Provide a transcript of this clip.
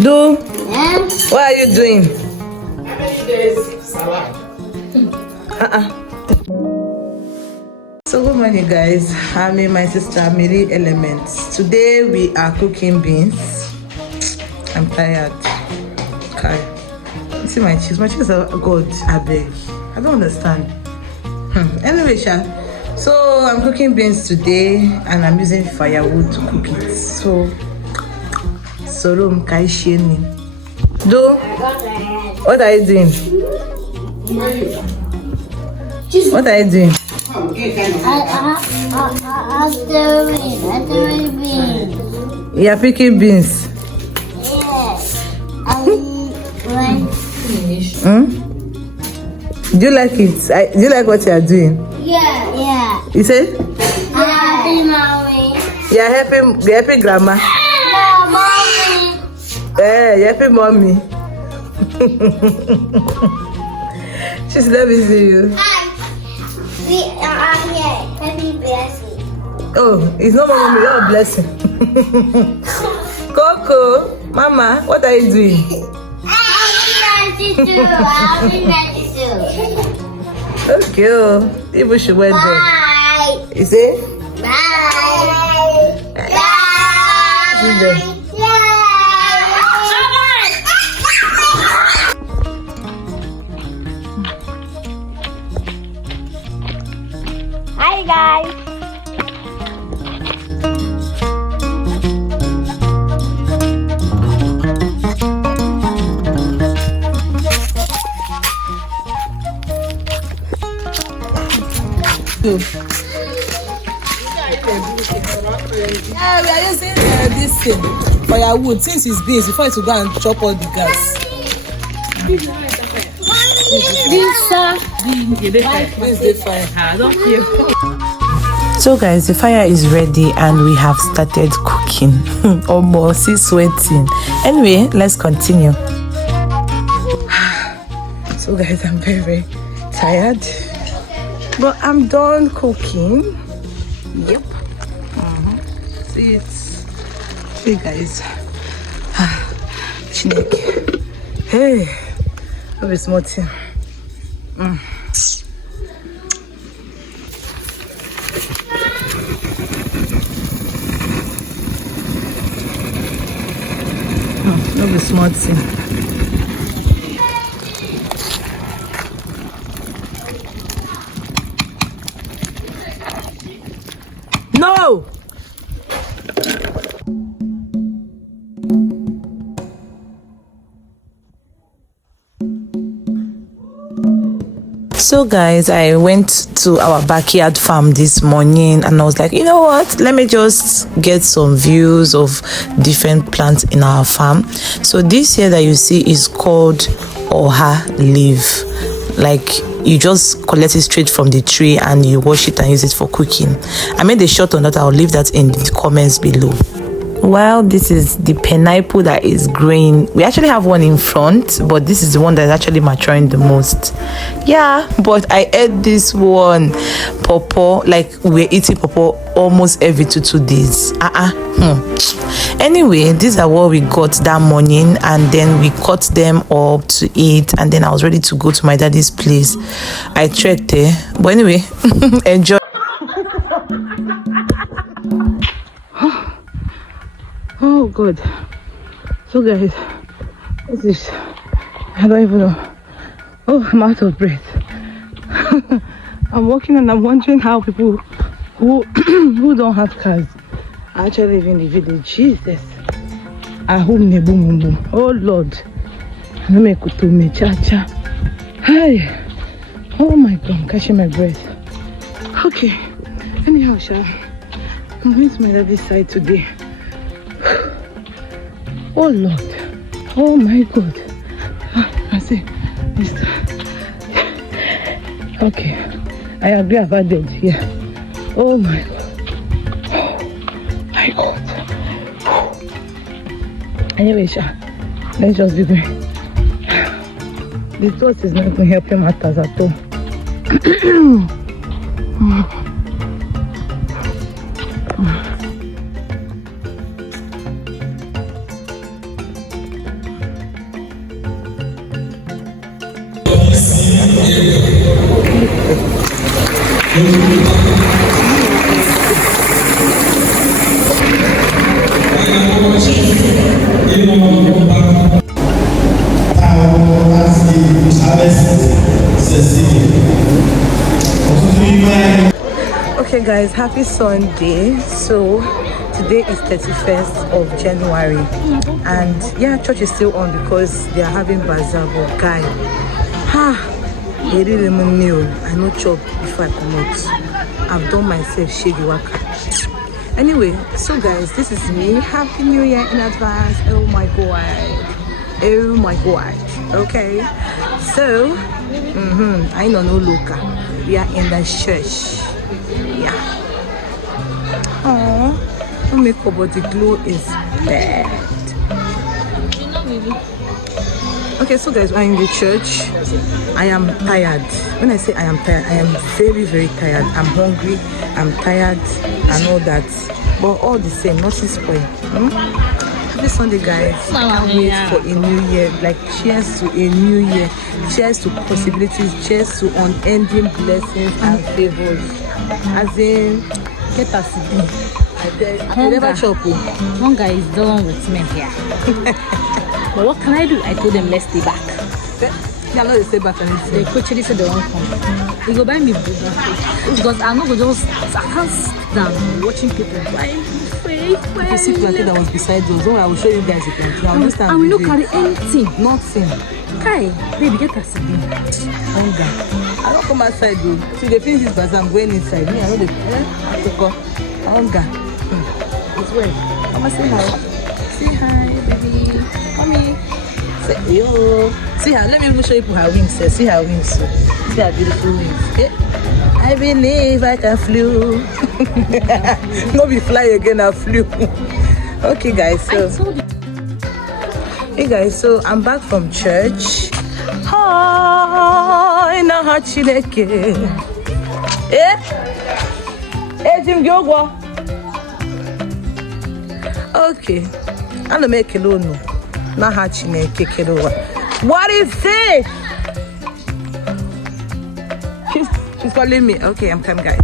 Do? What are you doing? Salad. So good morning, guys. I'm in my sister Mary Elements. Today we are cooking beans. I'm tired. Okay. See my cheese. My cheese are good. I beg. I don't understand. Anyway, Sha. So I'm cooking beans today, and I'm using firewood to cook it. So kai sheni. Do? What are you doing? What are you doing? I'm doing beans. You are picking beans. Yes. Do you like it? Do you like what you are doing? Yeah. You say? Happy mommy. You are helping grandma. No, mommy. You're helping mommy. She's let me see you. We are here. Happy blessing. Oh, it's not mommy, you're a blessing. Coco, Mama, what are you doing? I'll be ready too. Okay, people should wear them. Bye. You say? Bye. Bye. Hi guys. Yeah, we are using this thing for your wood since it's beans before it will go and chop all the gas. So guys, the fire is ready and we have started cooking. Almost sweating. Anyway, let's continue. So guys, I'm very, very tired, but I'm done cooking. Yep. See it. See guys. Chineke. Hey, what is small thing? No be small thing. No! So guys, I went to our backyard farm this morning and I was like, you know what, let me just get some views of different plants in our farm. So this here that you see is called oha leaf. Like you just collect it straight from the tree and you wash it and use it for cooking. I made a short on that. I'll leave that in the comments below. Well, this is the pineapple that is growing. We actually have one in front, but this is the one that is actually maturing the most. Yeah, but I ate this one pawpaw, like we're eating pawpaw almost every 2 days. Anyway, these are what we got that morning, and then we cut them up to eat, and then I was ready to go to my daddy's place. I trekked there, but anyway, enjoy. Oh god. So guys, what's this? I don't even know. Oh, I'm out of breath. I'm walking and I'm wondering how people who who don't have cars are actually live in the village. Jesus. I hope ne boom boom. Oh lord. No me kutu me cha cha. Hi. Oh my god, I'm catching my breath. Okay. Anyhow, Sha, I'm going to my daddy's side today. Oh lord, oh my god. I see this. Okay, I agree about that. Yeah. Oh my god. Oh my god. Anyway, Sha, let's just be going. The toast is not going to help him matters at all. Okay guys, happy Sunday. So today is 31st of January and yeah, church is still on because they are having bazaar. But guy, I no chop before I come out. I've done myself shaggy waka. Anyway, so guys, this is me. Happy New Year in advance. Oh my god. Okay, so I know no local. We are in the church. Yeah. Oh, makeup, but the glow is bad. Okay, so guys, we're in the church. I am tired. When I say I am tired, I am very, very tired. I'm hungry. I'm tired and all that. But all the same, nothing spoil. Happy Sunday, guys. Can't wait for a new year. Like, cheers to a new year. Cheers to possibilities. Cheers to unending blessings and favors. As in, get us I never chop. Hunger is done with me here. But what can I do? I told them, let's stay back. Yeah, no, they stay back and they actually said they won't come. They go buy me food because I'm not going to just sit down watching people buying buffet. If you see plantain that was beside us, I will show you guys the plantain. I'll just stand. And we don't carry anything. Nothing. Kai, baby, get us a bean. Hunger. I don't come outside though. See, they finish this bazaar, I'm going inside. Me, I know the I have to go. Hunger. It's well. Come and say hi. Say hi, baby. Come here. Say yo. See her. Let me even show you her wings. See her wings. See her beautiful wings. Okay? I believe I can flew. No be fly again, I flew. Okay, guys. So. Hey guys, so I'm back from church. Hi, na hachileke. Jim Gyogo. Okay, I'm gonna make it alone. Na hachileke kedowa. What is it? She's calling me. Okay, I'm coming, guys.